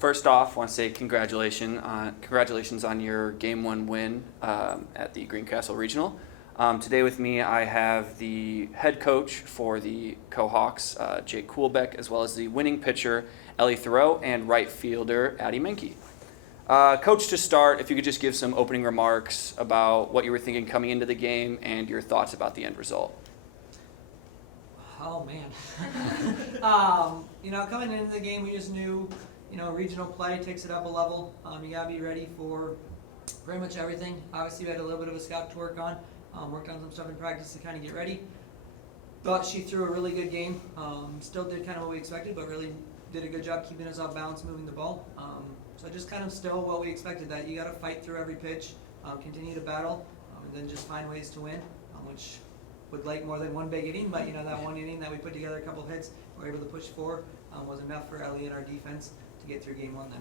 First off, I want to say congratulations on your Game 1 win at the Greencastle Regional. Today with me, I have the head coach for the Kohawks, Jake Koolbeck, as well as the winning pitcher, Ellie Thurow, and right fielder, Addie Menke. Coach, to start, if you could just give some opening remarks about what you were thinking coming into the game and your thoughts about the end result. Oh, man. Coming into the game, we just knew, regional play takes it up a level. You got to be ready for pretty much everything. Obviously, we had a little bit of a scout to work on. Worked on some stuff in practice to kind of get ready. Thought she threw a really good game. Still did kind of what we expected, but really did a good job keeping us off balance, moving the ball. So just kind of still what we expected, that you got to fight through every pitch, continue to battle, and then just find ways to win, which would like more than one big inning, but that one inning that we put together a couple of hits, we were able to push forward, was enough for Ellie and our defense to get through game one then.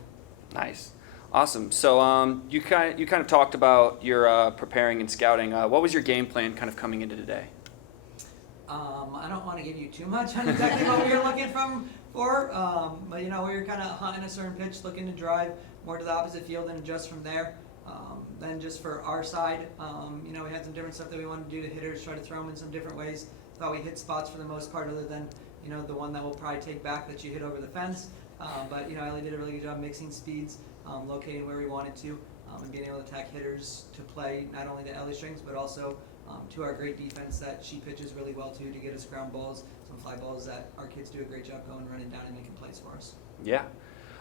Nice. Awesome. So you kind of talked about your preparing and scouting. What was your game plan kind of coming into today? I don't want to give you too much on exactly what we were looking for, but we were kind of hunting a certain pitch, looking to drive more to the opposite field and adjust from there. Then just for our side, we had some different stuff that we wanted to do to hitters, try to throw them in some different ways. Thought we hit spots for the most part, other than the one that we'll probably take back that you hit over the fence. But Ellie did a really good job mixing speeds, locating where we wanted to, and being able to attack hitters to play not only to Ellie's strengths, but also to our great defense that she pitches really well to get us ground balls, some fly balls that our kids do a great job going, running down and making plays for us. Yeah.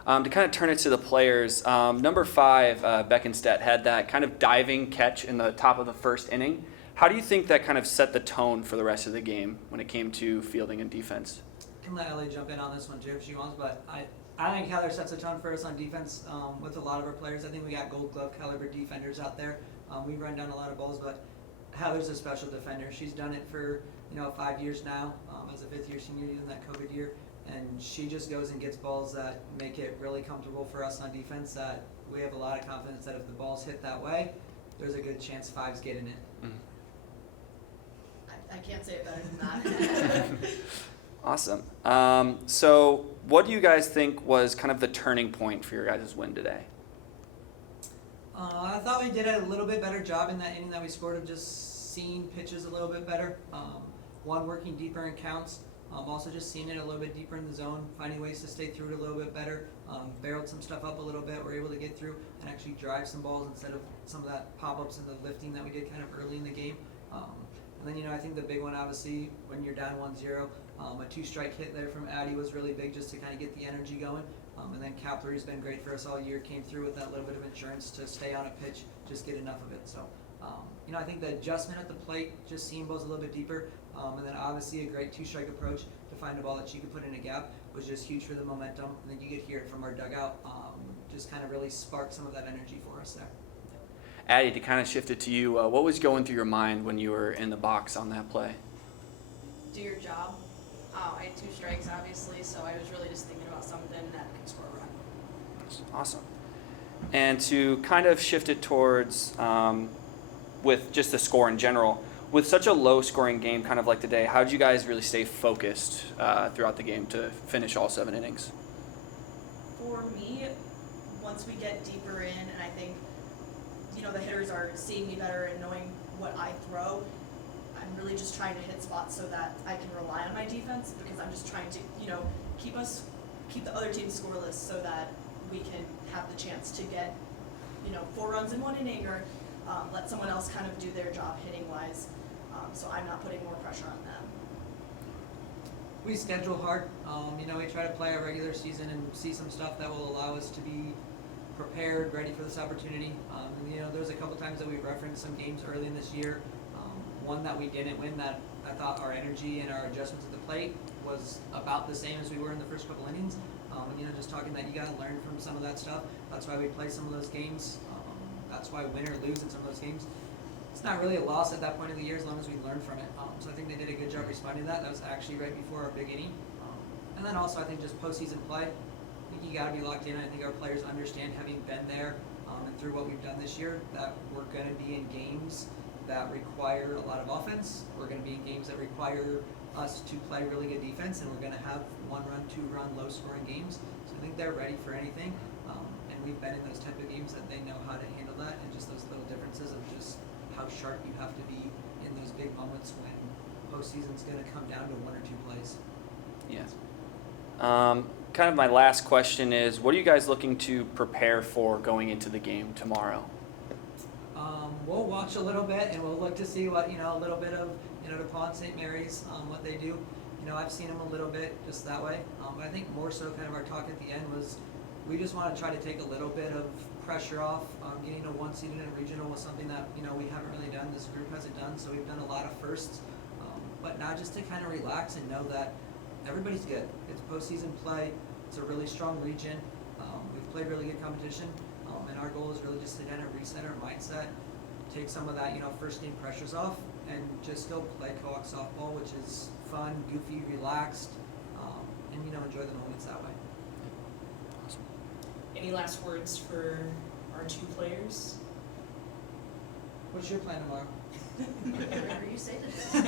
To kind of turn it to the players, number 5, Beckenstedt, had that kind of diving catch in the top of the first inning. How do you think that kind of set the tone for the rest of the game when it came to fielding and defense? I can let Ellie jump in on this one too if she wants, but I think Heather sets the tone for us on defense with a lot of our players. I think we got gold glove caliber defenders out there. We run down a lot of balls, but Heather's a special defender. She's done it for 5 years now as a fifth-year senior in that COVID year. And she just goes and gets balls that make it really comfortable for us on defense, that we have a lot of confidence that if the ball's hit that way, there's a good chance 5's getting it. Mm-hmm. I can't say it better than that. Awesome. So what do you guys think was kind of the turning point for your guys' win today? I thought we did a little bit better job in that inning that we scored of just seeing pitches a little bit better. Working deeper in counts. Also just seeing it a little bit deeper in the zone, finding ways to stay through it a little bit better, barreled some stuff up a little bit, we're able to get through and actually drive some balls instead of some of that pop-ups and the lifting that we did kind of early in the game. And then, I think the big one, obviously, when you're down 1-0, a 2-strike hit there from Addie was really big just to kind of get the energy going. And then Kapler's been great for us all year, came through with that little bit of insurance to stay on a pitch, just get enough of it. So, I think the adjustment at the plate, just seeing balls a little bit deeper, and then obviously a great 2-strike approach to find a ball that she could put in a gap was just huge for the momentum. And then you could hear it from our dugout, just kind of really sparked some of that energy for us there. Addie, to kind of shift it to you, what was going through your mind when you were in the box on that play? Do your job. I had 2 strikes, obviously, so I was really just thinking about something that could score a run. Awesome. And to kind of shift it towards with just the score in general, with such a low-scoring game kind of like today, how did you guys really stay focused throughout the game to finish all 7 innings? For me, once we get deeper in, and I think the hitters are seeing me better and knowing what I throw, I'm really just trying to hit spots so that I can rely on my defense, because I'm just trying to keep the other team scoreless so that we can have the chance to get 4 runs in 1 inning, or let someone else kind of do their job hitting wise, so I'm not putting more pressure on them. We schedule hard. We try to play our regular season and see some stuff that will allow us to be prepared, ready for this opportunity. There's a couple times that we referenced some games early in this year. One that we didn't win, that I thought our energy and our adjustments at the plate was about the same as we were in the first couple innings. Just talking that you got to learn from some of that stuff. That's why we play some of those games. That's why win or lose in some of those games, it's not really a loss at that point of the year as long as we learn from it. So I think they did a good job responding to that. That was actually right before our big inning. And then also I think just postseason play, I think you got to be locked in. I think our players understand, having been there and through what we've done this year, that we're going to be in games that require a lot of offense. We're going to be in games that require us to play really good defense, and we're going to have 1-run, 2-run, low-scoring games. So I think they're ready for anything, and we've been in those type of games that they know how to handle that, and just those little differences of just how sharp you have to be in those big moments when postseason's going to come down to 1 or 2 plays. Yes. Kind of my last question is, what are you guys looking to prepare for going into the game tomorrow? We'll watch a little bit, and we'll look to see what, a little bit of, DePauw and St. Mary's, what they do. I've seen them a little bit just that way. But I think more so kind of our talk at the end was we just want to try to take a little bit of pressure off. Getting a 1 seed in a regional was something that, we haven't really done. This group hasn't done, so we've done a lot of firsts. But now just to kind of relax and know that everybody's good. It's postseason play. It's a really strong region. We've played really good competition. And our goal is really just to kind of reset our mindset, take some of that, first game pressures off, and just go play Kohawks softball, which is fun, goofy, relaxed, and, enjoy the moments that way. Awesome. Any last words for our 2 players? What's your plan tomorrow? Whatever you say to do.